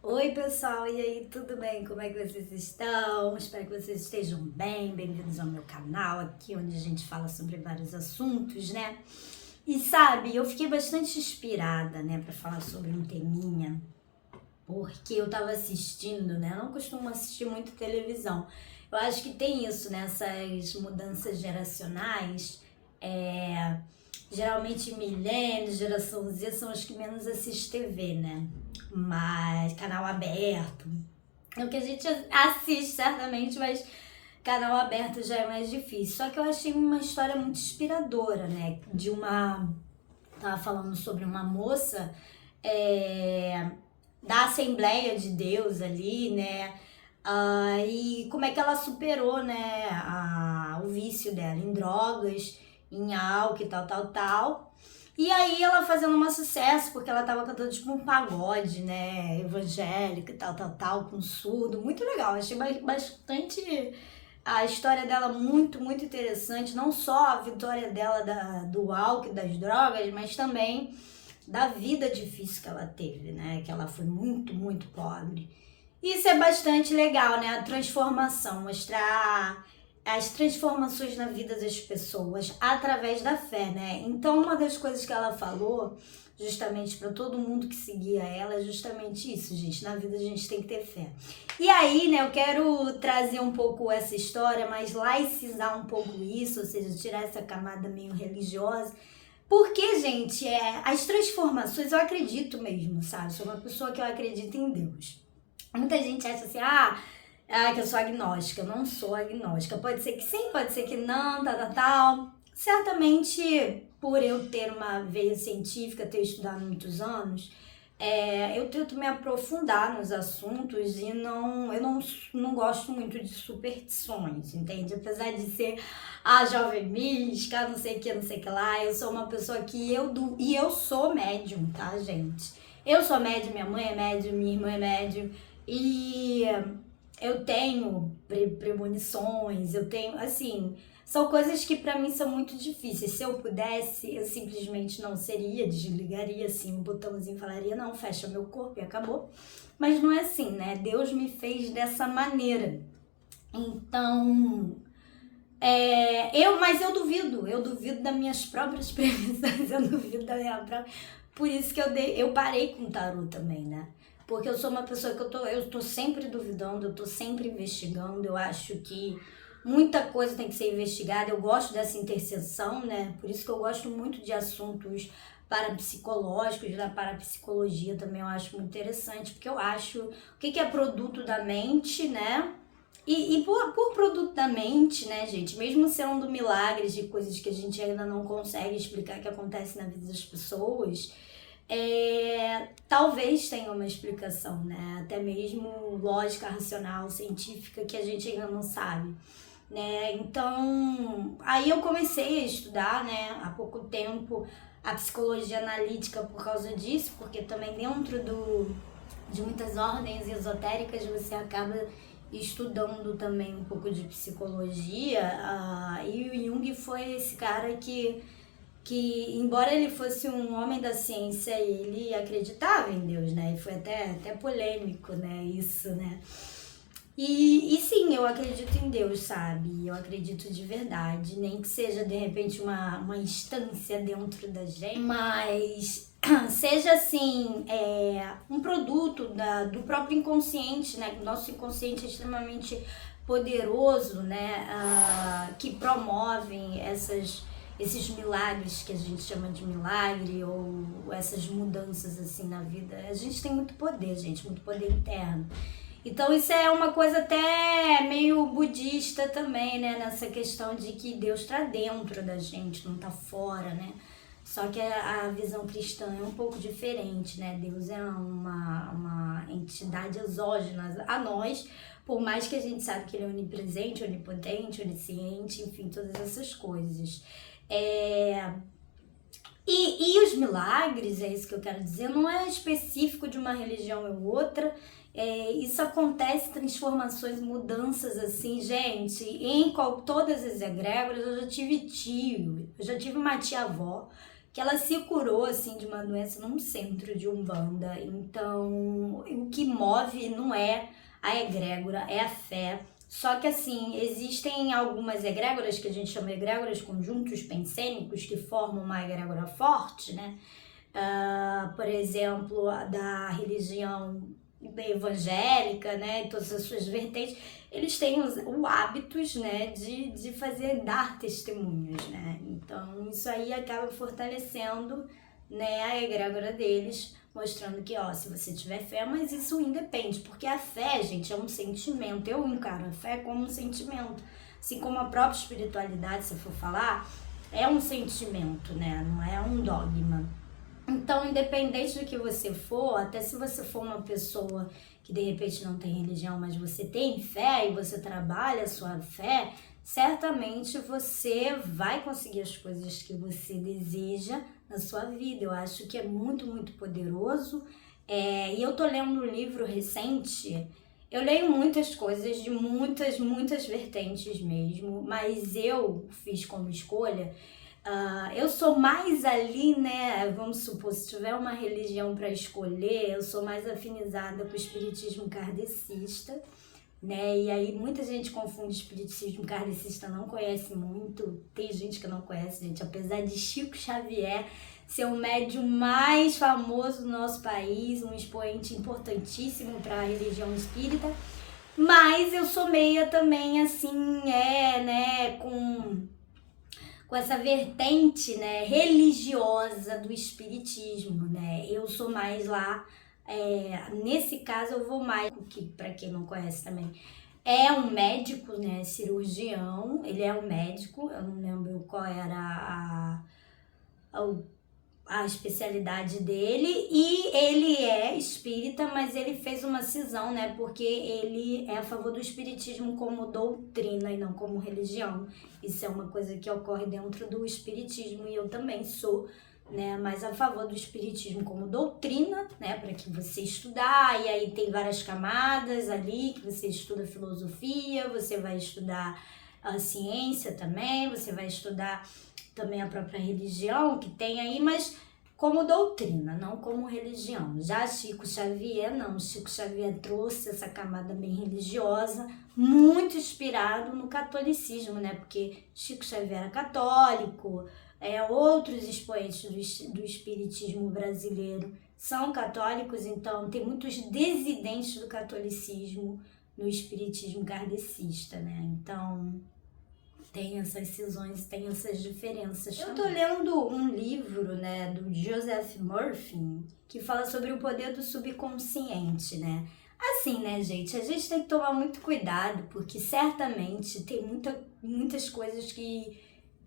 Oi, pessoal, e aí, tudo bem? Como é que vocês estão? Espero que vocês estejam bem. Bem-vindos ao meu canal, aqui onde a gente fala sobre vários assuntos, né? E sabe, eu fiquei bastante inspirada, né, para falar sobre um teminha, porque eu tava assistindo, né? Eu não costumo assistir muito televisão. Eu acho que tem isso, né? Essas mudanças geracionais. Geralmente milênios, geração Z são os que menos assistem TV, né? Mas canal aberto. É o que a gente assiste certamente, mas canal aberto já é mais difícil. Só que eu achei uma história muito inspiradora, né? De uma. Tava falando sobre uma moça da Assembleia de Deus ali, né? E como é que ela superou, né? O vício dela em drogas, em álcool e tal, tal, tal. E aí ela fazendo um sucesso, porque ela tava cantando tipo um pagode, né? Evangélico e tal, tal, tal, com surdo. Muito legal. Achei bastante a história dela muito, muito interessante. Não só a vitória dela do álcool e das drogas, mas também da vida difícil que ela teve, né? Que ela foi muito, muito pobre. Isso é bastante legal, né? A transformação, mostrar as transformações na vida das pessoas através da fé, né? Então, uma das coisas que ela falou, justamente para todo mundo que seguia ela, é justamente isso, gente. Na vida a gente tem que ter fé. E aí, né, eu quero trazer um pouco essa história, mas laicizar um pouco isso, ou seja, tirar essa camada meio religiosa. Porque, gente, as transformações eu acredito mesmo, sabe? Sou uma pessoa que eu acredito em Deus. Muita gente acha assim, que eu sou agnóstica. Eu não sou agnóstica. Pode ser que sim, pode ser que não, tal, tal, tal. Certamente, por eu ter uma veia científica, ter estudado muitos anos, eu tento me aprofundar nos assuntos e eu não gosto muito de superstições, entende? Apesar de ser a jovem mística, não sei o que, não sei o que lá, eu sou uma pessoa que e eu sou médium, tá, gente? Eu sou médium, minha mãe é médium, minha irmã é médium, e eu tenho premonições, eu tenho, assim, são coisas que pra mim são muito difíceis. Se eu pudesse, eu simplesmente não seria, desligaria assim um botãozinho e falaria, não, fecha meu corpo e acabou. Mas não é assim, né? Deus me fez dessa maneira. Então, mas eu duvido das minhas próprias previsões, eu duvido da minha própria. Por isso que eu parei com o tarô também, né? Porque eu sou uma pessoa que eu tô sempre duvidando, eu tô sempre investigando, eu acho que muita coisa tem que ser investigada, eu gosto dessa interseção, né? Por isso que eu gosto muito de assuntos parapsicológicos, da parapsicologia também eu acho muito interessante, porque eu acho o que é produto da mente, né? E por produto da mente, né, gente, mesmo sendo milagres de coisas que a gente ainda não consegue explicar que acontece na vida das pessoas, talvez tenha uma explicação, né, até mesmo lógica, racional, científica, que a gente ainda não sabe, né, então, aí eu comecei a estudar, né, há pouco tempo, a psicologia analítica por causa disso, porque também dentro de muitas ordens esotéricas você acaba estudando também um pouco de psicologia, e o Jung foi esse cara que embora ele fosse um homem da ciência, ele acreditava em Deus, né? E foi até polêmico, né? Isso, né? E sim, eu acredito em Deus, sabe? Eu acredito de verdade, nem que seja de repente uma instância dentro da gente, mas seja assim, um produto do próprio inconsciente, né? O nosso inconsciente é extremamente poderoso, né? Que promovem esses milagres que a gente chama de milagre ou essas mudanças assim na vida. A gente tem muito poder, gente, muito poder interno. Então isso é uma coisa até meio budista também, né? Nessa questão de que Deus está dentro da gente, não está fora, né? Só que a visão cristã é um pouco diferente, né? Deus é uma entidade exógena a nós, por mais que a gente sabe que ele é onipresente, onipotente, onisciente, enfim, todas essas coisas. E os milagres, é isso que eu quero dizer, não é específico de uma religião ou outra. Isso acontece, transformações, mudanças assim, gente, todas as egrégoras. Eu já tive tio, eu já tive uma tia-avó que ela se curou assim de uma doença num centro de Umbanda. Então, o que move não é a egrégora, é a fé. Só que assim, existem algumas egrégoras que a gente chama de egrégoras conjuntos pensênicos que formam uma egrégora forte, né? Por exemplo, da religião evangélica, né, e todas as suas vertentes, eles têm o hábitos, né, de dar testemunhos, né, então isso aí acaba fortalecendo, né, a egrégora deles, mostrando que, ó, se você tiver fé, mas isso independe, porque a fé, gente, é um sentimento, eu encaro a fé como um sentimento, assim como a própria espiritualidade, se for falar, é um sentimento, né, não é um dogma. Então, independente do que você for, até se você for uma pessoa que de repente não tem religião, mas você tem fé e você trabalha a sua fé, certamente você vai conseguir as coisas que você deseja na sua vida. Eu acho que é muito, muito poderoso. E eu tô lendo um livro recente, eu leio muitas coisas de muitas, muitas vertentes mesmo, mas eu fiz como escolha. Eu sou mais ali, né? Vamos supor, se tiver uma religião para escolher, eu sou mais afinizada com o espiritismo kardecista, né? E aí muita gente confunde espiritismo kardecista, não conhece muito. Tem gente que não conhece, gente. Apesar de Chico Xavier ser o médium mais famoso do nosso país, um expoente importantíssimo para a religião espírita, mas eu sou meia também assim, né? Com essa vertente, né, religiosa do espiritismo, né? Eu sou mais lá, nesse caso eu vou mais, que para quem não conhece também, é um médico, né, cirurgião, ele é um médico, eu não lembro qual era a especialidade dele, e ele é espírita, mas ele fez uma cisão, né, porque ele é a favor do espiritismo como doutrina e não como religião. Isso é uma coisa que ocorre dentro do espiritismo e eu também sou, né, mais a favor do espiritismo como doutrina, né, para que você estudar, e aí tem várias camadas ali, que você estuda filosofia, você vai estudar a ciência também, você vai estudar também a própria religião que tem aí, mas como doutrina, não como religião. Já Chico Xavier, não. Chico Xavier trouxe essa camada bem religiosa, muito inspirado no catolicismo, né? Porque Chico Xavier era católico, outros expoentes do espiritismo brasileiro são católicos, então tem muitos dissidentes do catolicismo no espiritismo kardecista, né? Então tem essas cisões, tem essas diferenças. Eu tô lendo um livro, né, do Joseph Murphy, que fala sobre o poder do subconsciente, né? Assim, né, gente, a gente tem que tomar muito cuidado, porque certamente tem muitas coisas que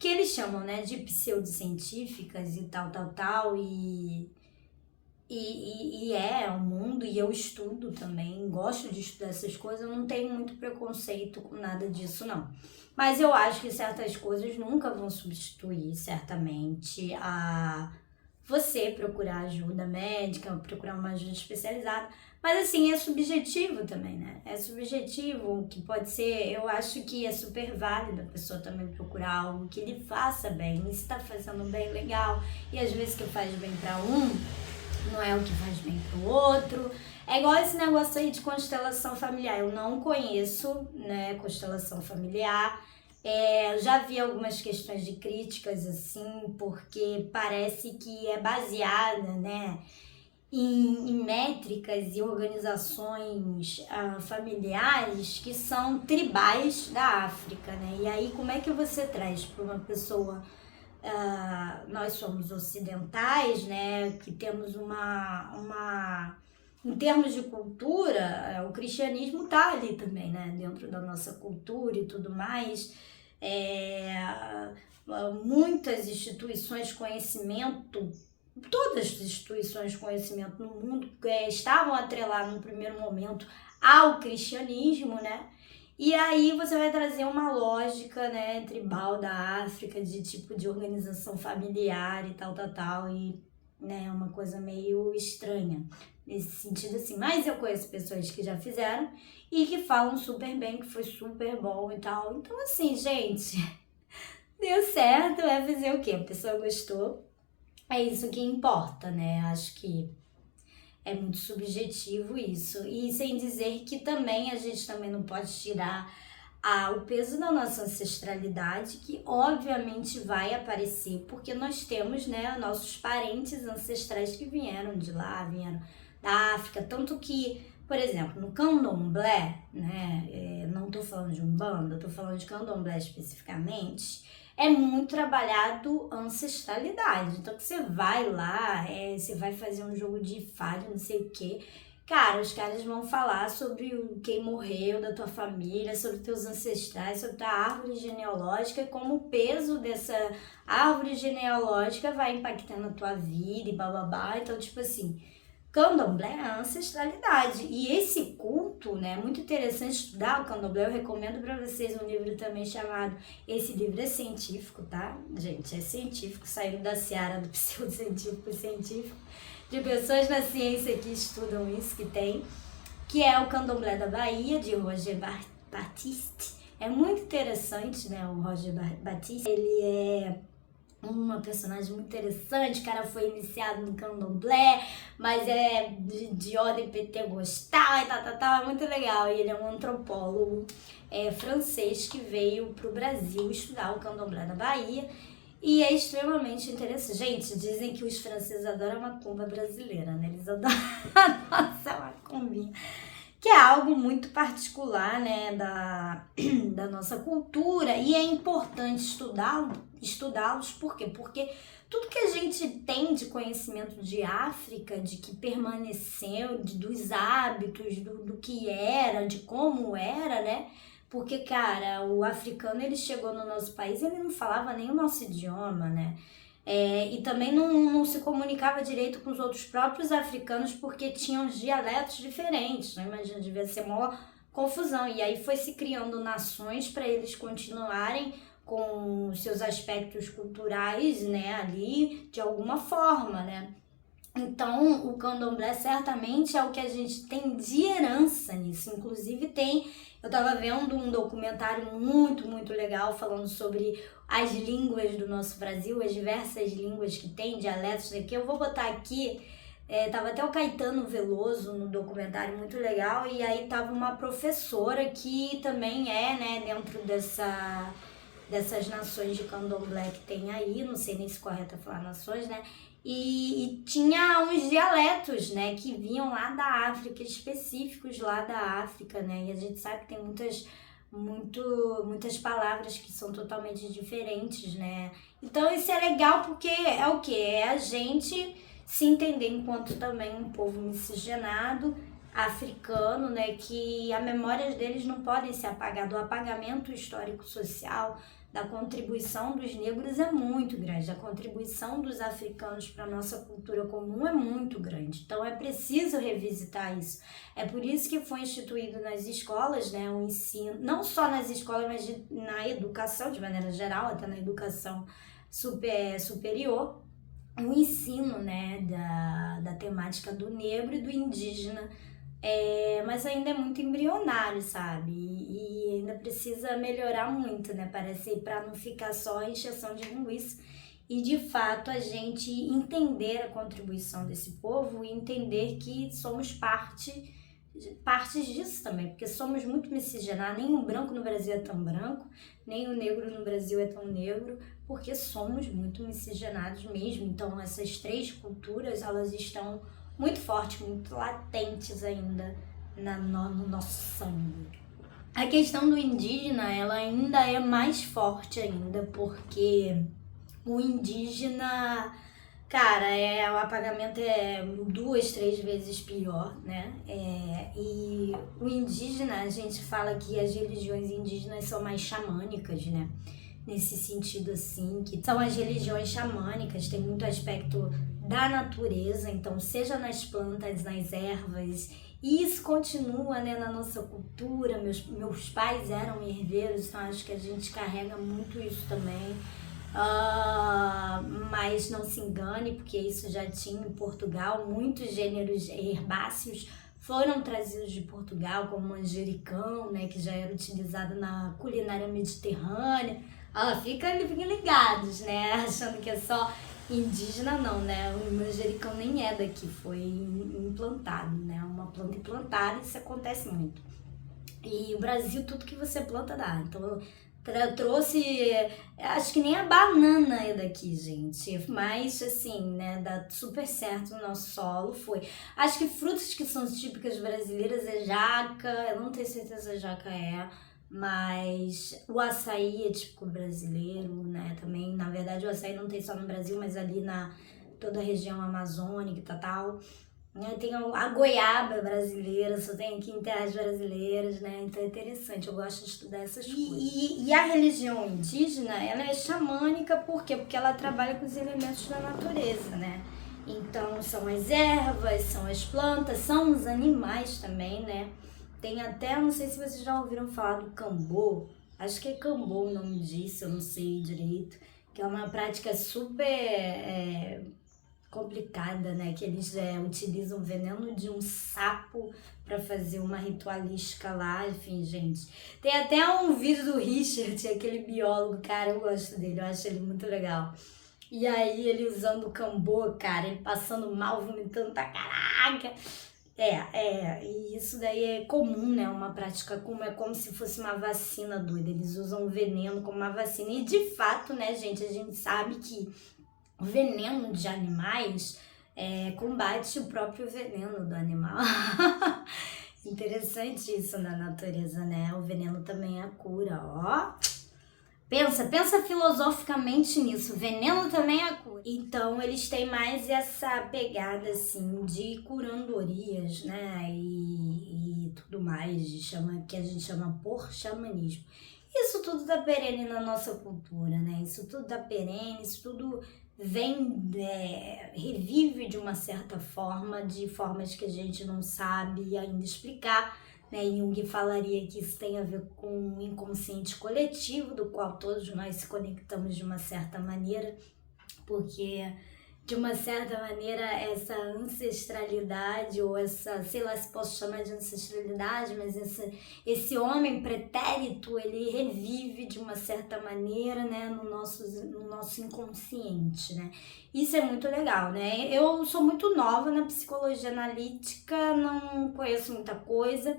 eles chamam, né, de pseudocientíficas e tal, e é o mundo, e eu estudo também, gosto de estudar essas coisas, eu não tenho muito preconceito com nada disso, não. Mas eu acho que certas coisas nunca vão substituir, certamente, a você procurar ajuda médica, procurar uma ajuda especializada. Mas assim, é subjetivo também, né? É subjetivo, que pode ser, eu acho que é super válido a pessoa também procurar algo que lhe faça bem. E se tá fazendo bem, legal. E às vezes que faz bem pra um, não é o que faz bem pro outro. É igual esse negócio aí de constelação familiar. Eu não conheço, né, constelação familiar. Eu já vi algumas questões de críticas, assim, porque parece que é baseada, né, em métricas e organizações familiares que são tribais da África, né? E aí, como é que você traz para uma pessoa... nós somos ocidentais, né, que temos em termos de cultura, o cristianismo tá ali também, né, dentro da nossa cultura e tudo mais. Muitas instituições de conhecimento, todas as instituições de conhecimento no mundo estavam atreladas no primeiro momento ao cristianismo, né? E aí você vai trazer uma lógica, né, tribal da África, de tipo de organização familiar e tal, e, né, uma coisa meio estranha nesse sentido assim. Mas eu conheço pessoas que já fizeram e que falam super bem, que foi super bom e tal. Então assim, gente, deu certo, vai fazer o quê? A pessoa gostou, é isso que importa, né? Acho que É muito subjetivo isso. E sem dizer que também a gente também não pode tirar o peso da nossa ancestralidade, que obviamente vai aparecer, porque nós temos, né, nossos parentes ancestrais que vieram de lá, vieram da África, tanto que, por exemplo, no candomblé, né, não estou falando de umbanda, estou falando de candomblé especificamente, é muito trabalhado ancestralidade. Então, que você vai lá, você vai fazer um jogo de fado, não sei o quê. Cara, os caras vão falar sobre quem morreu da tua família, sobre teus ancestrais, sobre tua árvore genealógica, e como o peso dessa árvore genealógica vai impactando a tua vida e bababá. Então, tipo assim, candomblé é a ancestralidade. E esse culto, né, é muito interessante estudar o candomblé. Eu recomendo para vocês um livro também chamado... Esse livro é científico, tá? Gente, é científico, saindo da seara do pseudocientífico científico, de pessoas na ciência que estudam isso, que é o Candomblé da Bahia, de Roger Batiste. É muito interessante, né, o Roger Batiste. Ele é uma personagem muito interessante, o cara foi iniciado no candomblé, mas é de ordem pentecostal e tal, é muito legal. E ele é um antropólogo francês que veio pro Brasil estudar o candomblé da Bahia e é extremamente interessante. Gente, dizem que os franceses adoram a macumba brasileira, né? Eles adoram a nossa macumbinha, que é algo muito particular, né, da nossa cultura, e é importante estudá-los, por quê? Porque tudo que a gente tem de conhecimento de África, de que permaneceu, dos hábitos, do que era, de como era, né, porque, cara, o africano, ele chegou no nosso país, ele não falava nem o nosso idioma, né, e também não se comunicava direito com os outros próprios africanos porque tinham dialetos diferentes, né? Imagina, devia ser uma confusão. E aí foi se criando nações para eles continuarem com seus aspectos culturais, né, ali de alguma forma, né? Então, o candomblé certamente é o que a gente tem de herança nisso. Inclusive eu estava vendo um documentário muito, muito legal falando sobre as línguas do nosso Brasil, as diversas línguas que tem, dialetos daqui. Eu vou botar aqui, tava até o Caetano Veloso no documentário, muito legal, e aí tava uma professora que também né, dentro dessas nações de candomblé que tem aí, não sei nem se é correto falar nações, né? E tinha uns dialetos, né, que vinham lá da África, específicos lá da África, né, e a gente sabe que tem muitas palavras que são totalmente diferentes, né, então isso é legal porque é o quê? É a gente se entender enquanto também um povo miscigenado, africano, né, que a memória deles não podem ser apagada, o apagamento histórico-social da contribuição dos negros é muito grande, a contribuição dos africanos para a nossa cultura comum é muito grande, então é preciso revisitar isso. É por isso que foi instituído nas escolas, né, o ensino, não só nas escolas, mas na educação de maneira geral, até na educação superior, o ensino, né, da temática do negro e do indígena, mas ainda é muito embrionário, sabe? E ainda precisa melhorar muito, né? Parece, para não ficar só encheção de linguiça. E, de fato, a gente entender a contribuição desse povo e entender que somos partes disso também, porque somos muito miscigenados. Nem o branco no Brasil é tão branco, nem o negro no Brasil é tão negro, porque somos muito miscigenados mesmo. Então, essas três culturas, elas estão muito fortes, muito latentes ainda no nosso sangue. A questão do indígena, ela ainda é mais forte ainda, porque o indígena, cara, o apagamento é 2, 3 vezes pior, né? E o indígena, a gente fala que as religiões indígenas são mais xamânicas, né? Nesse sentido, assim, que são as religiões xamânicas, tem muito aspecto da natureza, então seja nas plantas, nas ervas, e isso continua, né, na nossa cultura. Meus pais eram herdeiros, então acho que a gente carrega muito isso também, mas não se engane, porque isso já tinha em Portugal, muitos gêneros herbáceos foram trazidos de Portugal, como o manjericão, né, que já era utilizado na culinária mediterrânea. Fiquem ligados, né, achando que é só Indígena não, né? O manjericão nem é daqui, foi implantado, né? Uma planta implantada, isso acontece muito. E o Brasil, tudo que você planta dá. Então eu trouxe, acho que nem a banana é daqui, gente. Mas assim, né, dá super certo no nosso solo, foi. Acho que frutas que são típicas brasileiras é jaca, eu não tenho certeza se a jaca é, mas o açaí é típico brasileiro, né, também. Na verdade, o açaí não tem só no Brasil, mas ali na toda a região amazônica e tal. Né? Tem a goiaba brasileira, só tem aqui em terras brasileiras, né? Então é interessante, eu gosto de estudar essas coisas. E a religião indígena, ela é xamânica, por quê? Porque ela trabalha com os elementos da natureza, né? Então são as ervas, são as plantas, são os animais também, né? Tem até, não sei se vocês já ouviram falar do cambô, acho que é cambô o nome disso, eu não sei direito, que é uma prática super complicada, né? Que eles utilizam o veneno de um sapo para fazer uma ritualística lá, enfim, gente. Tem até um vídeo do Richard, aquele biólogo, cara, eu gosto dele, eu acho ele muito legal. E aí ele usando o cambô, cara, ele passando mal, vomitando pra caraca. E isso daí é comum, né? Uma prática comum, é como se fosse uma vacina doida. Eles usam o veneno como uma vacina. E de fato, né, gente, a gente sabe que o veneno de animais combate o próprio veneno do animal. Interessante isso na natureza, né? O veneno também é a cura, ó. Pensa filosoficamente nisso. O veneno também é a cura. Então, eles têm mais essa pegada, assim, de curandorias, né? E tudo mais, que a gente chama por xamanismo. Isso tudo tá perene na nossa cultura, né? Isso tudo tá perene, isso tudo revive de uma certa forma, de formas que a gente não sabe ainda explicar, né? Jung falaria que isso tem a ver com o inconsciente coletivo, do qual todos nós se conectamos de uma certa maneira, porque de uma certa maneira essa ancestralidade, ou essa, sei lá se posso chamar de ancestralidade, mas esse homem pretérito, ele revive de uma certa maneira, né, no nosso inconsciente, né? Isso é muito legal, né? Eu sou muito nova na psicologia analítica, não conheço muita coisa,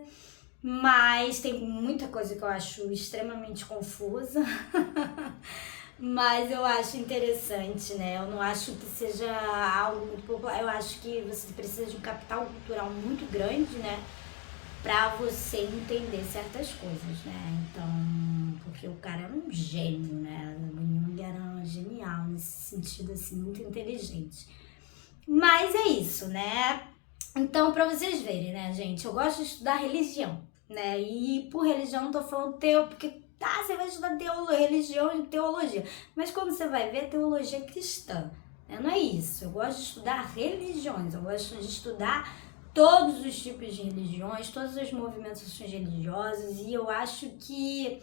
mas tem muita coisa que eu acho extremamente confusa. Mas eu acho interessante, né? Eu não acho que seja algo muito popular. Eu acho que você precisa de um capital cultural muito grande, né? Pra você entender certas coisas, né? Então, porque o cara era um gênio, né? O Jung era genial nesse sentido, assim, muito inteligente. Mas é isso, né? Então, pra vocês verem, né, gente? Eu gosto de estudar religião, né? E por religião não tô falando porque você vai estudar religião e teologia. Mas quando você vai ver, teologia cristã, né? Não é isso. Eu gosto de estudar religiões, eu gosto de estudar todos os tipos de religiões, todas as movimentações religiosas, e eu acho que...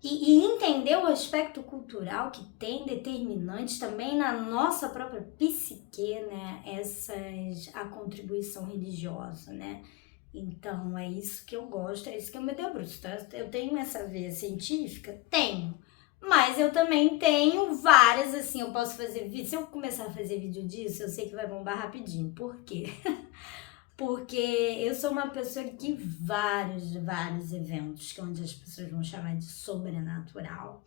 E entender o aspecto cultural que tem determinantes também na nossa própria psique, né? A contribuição religiosa, né? Então, é isso que eu gosto, é isso que eu me debruço, tá? Eu tenho essa veia científica? Tenho. Mas eu também tenho várias, assim, eu posso fazer vídeo. Se eu começar a fazer vídeo disso, eu sei que vai bombar rapidinho. Por quê? Porque eu sou uma pessoa que vários eventos, que onde as pessoas vão chamar de sobrenatural,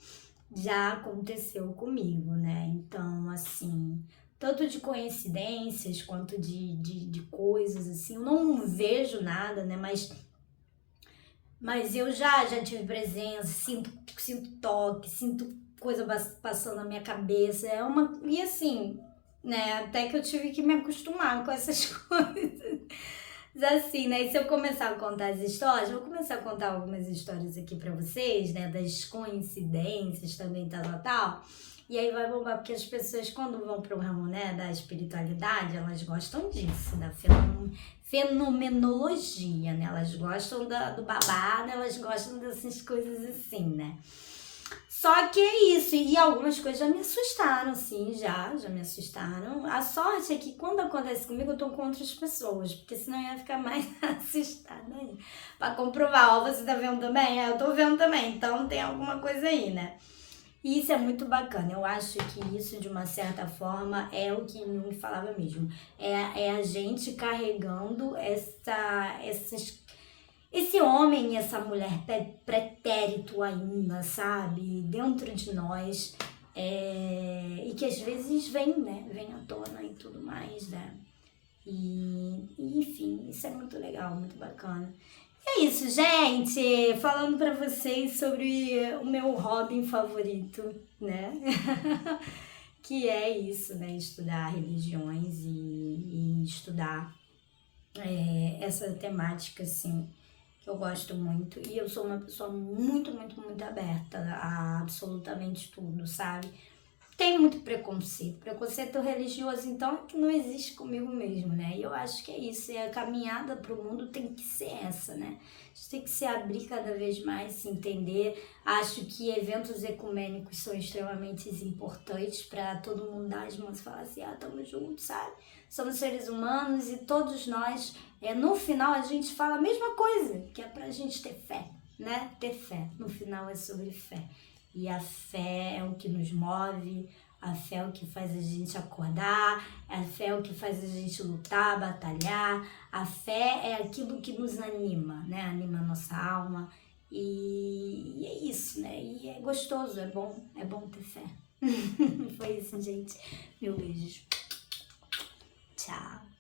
já aconteceu comigo, né? Então, assim, tanto de coincidências quanto de coisas, assim, eu não vejo nada, né? Mas eu já tive presença, sinto toque, sinto coisa passando na minha cabeça. E assim, né? Até que eu tive que me acostumar com essas coisas. Assim, né? E se eu começar a contar as histórias, eu vou começar a contar algumas histórias aqui pra vocês, né? Das coincidências também, tal. E aí vai bombar, porque as pessoas, quando vão pro ramo, né, da espiritualidade, elas gostam disso, da fenomenologia, né? Elas gostam do babado, elas gostam dessas coisas assim, né? Só que é isso, e algumas coisas já me assustaram, sim, já me assustaram. A sorte é que quando acontece comigo, eu tô com outras pessoas, porque senão eu ia ficar mais assustada aí. Pra comprovar, ó, você tá vendo também? Eu tô vendo também, então tem alguma coisa aí, né? E isso é muito bacana. Eu acho que isso, de uma certa forma, é o que Jung falava mesmo. É a gente carregando esse homem e essa mulher pretérito ainda, sabe? Dentro de nós. E que às vezes vem, né? Vem à tona e tudo mais, né? Enfim, isso é muito legal, muito bacana. É isso, gente. Falando pra vocês sobre o meu hobby favorito, né? Que é isso, né? Estudar religiões e estudar essa temática, assim, que eu gosto muito. E eu sou uma pessoa muito, muito, muito aberta a absolutamente tudo, sabe? Tem muito preconceito. Preconceito religioso, então, é que não existe comigo mesmo, né? E eu acho que é isso. E a caminhada pro mundo tem que ser essa, né? A gente tem que se abrir cada vez mais, se entender. Acho que eventos ecumênicos são extremamente importantes para todo mundo dar as mãos e falar assim, tamo junto, sabe? Somos seres humanos e todos nós, no final, a gente fala a mesma coisa, que é pra gente ter fé, né? Ter fé. No final é sobre fé. E a fé é o que nos move, a fé é o que faz a gente acordar, a fé é o que faz a gente lutar, batalhar. A fé é aquilo que nos anima, né? Anima a nossa alma. E é isso, né? E é gostoso, é bom ter fé. Foi isso, gente. Meu beijo. Tchau.